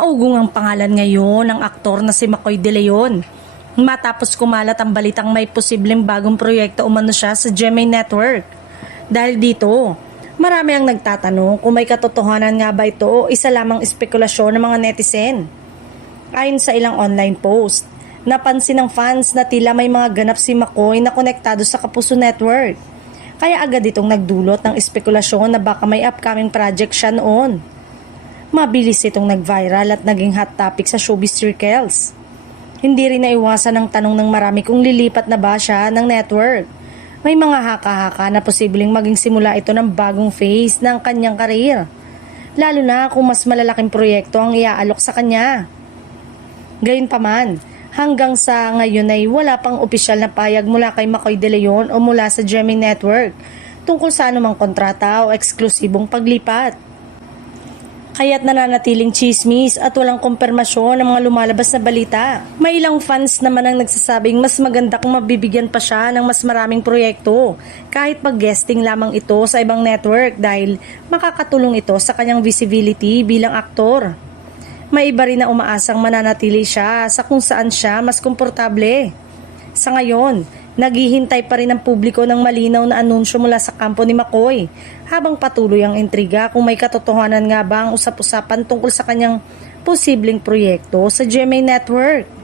Maugong ang pangalan ngayon ng aktor na si McCoy De Leon matapos kumalat ang balitang may posibleng bagong proyekto umano siya sa GMA Network. Dahil dito, marami ang nagtatanong kung may katotohanan nga ba ito o isa lamang espekulasyon ng mga netizen. Ayon sa ilang online post, napansin ng fans na tila may mga ganap si McCoy na konektado sa Kapuso Network. Kaya agad itong nagdulot ng espekulasyon na baka may upcoming project siya noon. Mabilis itong nag-viral at naging hot topic sa showbiz circles. Hindi rin naiwasan ang tanong ng marami kung lilipat na ba siya ng network. May mga haka-haka na posibleng maging simula ito ng bagong phase ng kanyang karir. Lalo na kung mas malalaking proyekto ang iaalok sa kanya. Gayunpaman, hanggang sa ngayon ay wala pang opisyal na payag mula kay McCoy De Leon o mula sa GMA Network tungkol sa anumang kontrata o eksklusibong paglipat. Kaya't nananatiling chismis at walang kumpirmasyon ng mga lumalabas na balita. May ilang fans naman ang nagsasabing mas maganda kung mabibigyan pa siya ng mas maraming proyekto kahit pag-guesting lamang ito sa ibang network dahil makakatulong ito sa kanyang visibility bilang aktor. May iba rin na umaasang mananatili siya sa kung saan siya mas komportable. Sa ngayon, naghihintay pa rin ang publiko ng malinaw na anunsyo mula sa kampo ni McCoy habang patuloy ang intriga kung may katotohanan nga ba ang usap-usapan tungkol sa kanyang posibleng proyekto sa GMA Network.